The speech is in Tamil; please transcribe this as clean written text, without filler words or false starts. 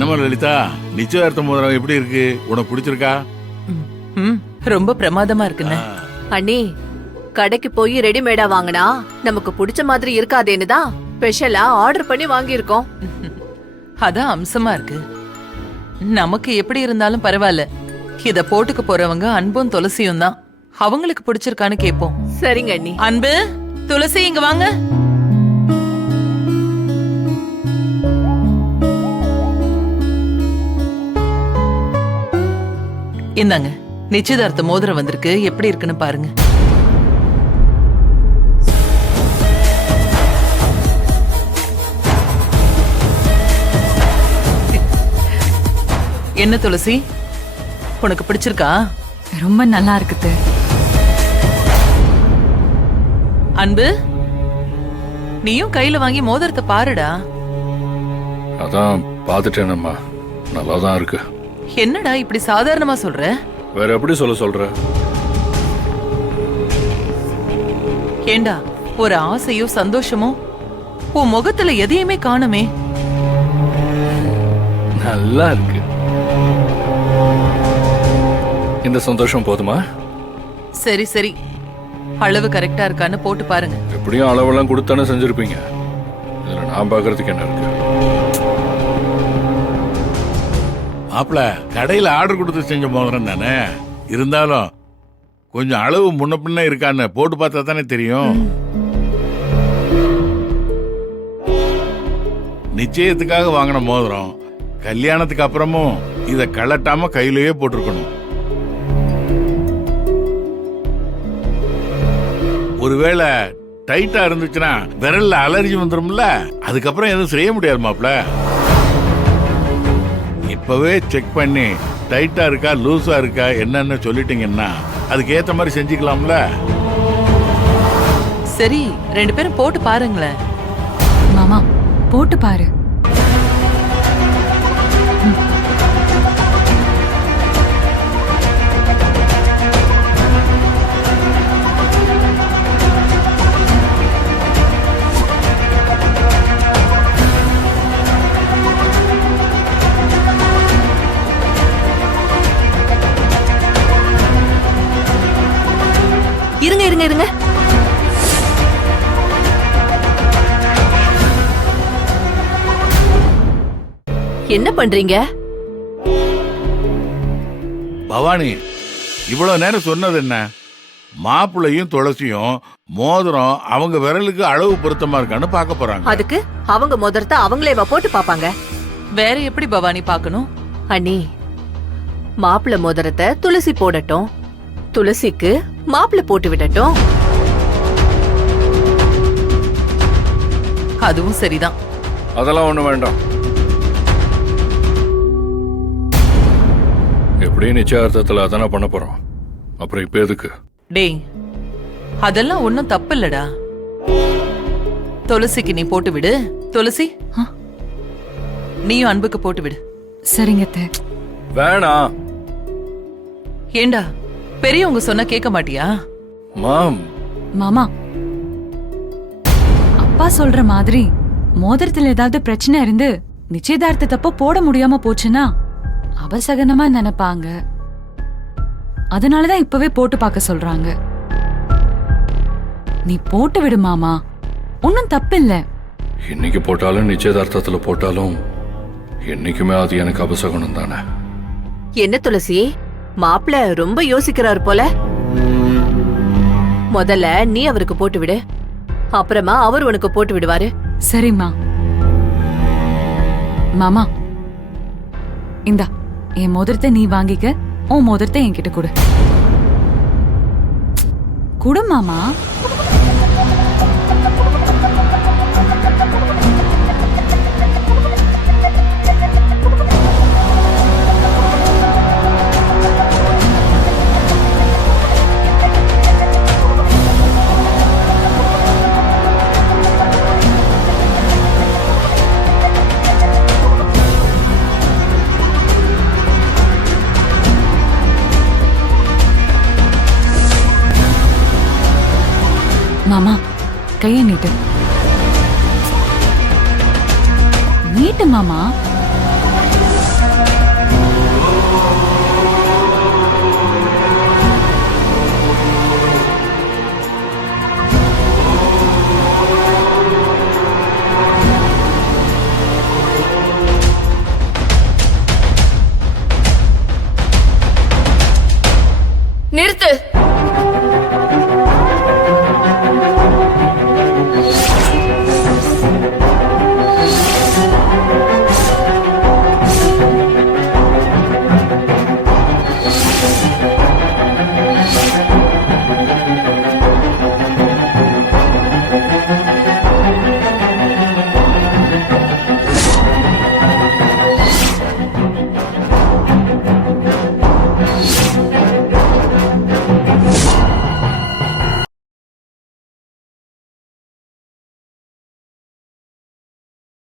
என்னமா லலிதா, நிச்சயார்த்த மோதிரம் எப்படி இருக்கு? உனக்கு பிடிச்சிருக்கா? ரொம்ப பிரமாதமா இருக்குண்ணே. அண்ணி, கடைக்கு போய் ரெடிமேடா வாங்கினா நமக்கு பிடிச்ச மாதிரி இருக்காதேன்னு தான் ஸ்பெஷலா ஆர்டர் பண்ணி வாங்கியிருக்கோம். அதான் அம்சமா இருக்கு. நமக்கு எப்படி இருந்தாலும் பரவாயில்ல, இத போட்டுக்க போறவங்க அன்பும் துளசியும் தான். அவங்களுக்கு பிடிச்சிருக்கான்னு கேப்போம். சரிங்க அண்ணி. அன்பு, துளசி இங்க வாங்க. இந்தாங்க, நிச்சயதார்த்த மோதிரம் வந்திருக்கு. எப்படி இருக்குன்னு பாருங்க. என்ன துளசி, உனக்கு பிடிச்சிருக்கா? ரொம்ப நல்லா இருக்குது. அன்பு, நீயும் கையில வாங்கி மோதிரத்தை பாருடா. அதான் பாத்துட்டேனம்மா, நல்லாதான் இருக்கு. என்னடா இப்படி சாதாரணமா சொல்ற? வேற எப்படி சொல்ற? ஏண்டா, ஒரு ஆசையோ சந்தோஷமோ உன் முகத்துல எதையுமே காணுமே. நல்லா இருக்கு. இந்த சந்தோஷம் போதுமா? சரி சரி, அளவு கரெக்டா இருக்கான்னு போட்டு பாருங்க. எப்படியும் அளவெல்லாம் கொடுத்தானே செஞ்சிருப்பீங்க. இதுல நான் பாக்குறதுக்கு என்ன இருக்கு? மாப்பிள, கடையில ஆர்டர் கொடுத்து செஞ்ச மோதிரம் தானே, இருந்தாலும் கொஞ்சம் அளவு முன்ன பின்ன இருக்கான்னு போட்டு பார்த்தா தானே தெரியும். நிச்சயத்துக்காக வாங்கின மோதிரம், கல்யாணத்துக்கு அப்புறமும் இத கழட்டாம கையிலேயே போட்டிருக்கணும். ஒருவேளை டைட்டா இருந்துச்சுன்னா விரல்ல அலர்ஜி வந்துரும்ல, அதுக்கப்புறம் எதுவும் செய்ய முடியாது மாப்பிள. இப்பவே செக் பண்ணி டைட்டா இருக்கா லூஸா இருக்கா என்னன்னு சொல்லிட்டீங்கன்னா அதுக்கு ஏத்த மாதிரி செஞ்சுக்கலாம்ல. சரி, ரெண்டு பேரும் போட்டு பாருங்களேன். மாமா, போட்டு பாரு. இருங்க இருங்க இருங்க. என்ன பண்றீங்க? பவானி, இவ்வளவு நேரம் சொன்னது என்ன? மாப்பிள்ளையும் துளசியும் மோதிரம் அவங்க விரலுக்கு அளவு பொருத்தமா இருக்கான்னு பார்க்க போறாங்க. அதுக்கு அவங்க மோதிரத்தை அவங்களேவா போட்டு பாப்பாங்க? வேற எப்படி பவானி பார்க்கணும்? அண்ணி, மாப்பிள்ளை மோதிரத்தை துளசி போடட்டும், துளசிக்கு மாப்பிள்ளை போட்டு விடட்டும். அதுவும் சரிதான். அதெல்லாம் ஒண்ணு வேண்டாம். எப்படி நிச்சயார்த்தத்துல அதானே பண்ண போறோம், அப்புறம் இப்ப எதுக்கு? டேய், அதெல்லாம் ஒண்ணும் தப்பு இல்லடா. துளசிக்கு நீ போட்டு விடு. துளசி, நீயும் அன்புக்கு போட்டு விடு. சரிங்க அத்தை. வேணாம். ஏண்டா, பெரியவங்க சொன்னா கேட்க மாட்டியா? மாம், மாமா, அப்பா சொல்ற மாதிரி மோதிரத்துல ஏதாவது பிரச்சனை இருந்து நிச்சயதார்த்தத்தப்ப போட முடியாம போச்சுன்னா அபசகனமா நினைப்பாங்க. அதனாலதான் இப்பவே போட்டு பார்க்க சொல்றாங்க. நீ போட்டு விடு மாமா, ஒன்னும் தப்பில்ல. இன்னைக்கு போட்டாலும் நிச்சயதார்த்தத்துல போட்டாலும் என்னைக்குமே அது எனக்கு அபசகனம் தானே. என்ன துளசி, மாப்பிள்ளை ரொம்ப யோசிக்கிறாரு போல. முதல்ல நீ அவருக்கு போட்டு விடு, அப்புறமா அவர் உனக்கு போட்டு விடுவாரு. சரிம்மா. மாமா, இந்தா என் மோதிரத்தை நீ வாங்கிக்க, உன் மோதிரத்தை என்கிட்ட கொடு. கொடு மாமா. மாமா, கையை நீட்டு. நீட்டு மாமா.